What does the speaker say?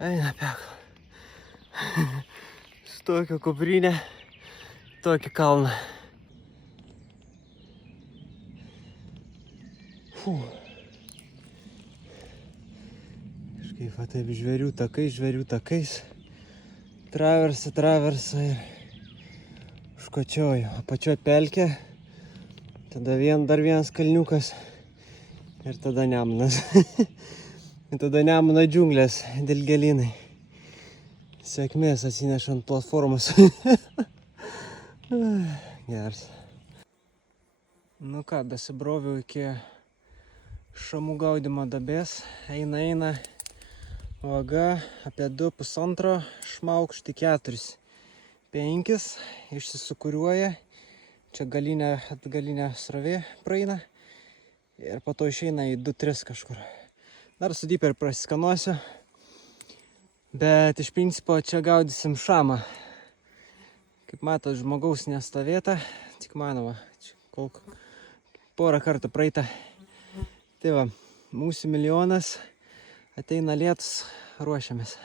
Eina peko. Su tokia kuprinė, tokį kalną. Kažkaip va taip žvėrių takais. Traversa ir užkočioju. Apačioj pelkė, tada dar vienas kalniukas ir tada Nemunas. Tada Nemuno džiunglės, dilgėlynai. Sėkmės atsinešant platformas. Geras. Nu ką, dasibroviau iki šamų gaudymo dabės. Eina. Vaga apie 2,5 šmaukštį 4-5. Išsisukuriuoja. Čia atgalinė srovė praeina. Ir po to išeina į 2-3 kažkur. Dar su dyper prasiskanuosiu. Bet iš principo čia gaudysim šamą. Kaip matot, žmogaus nestovėta. Tik manoma, porą kartų praeita. Tai va, mūsų milijonas. Ateina lietus, ruošiamės.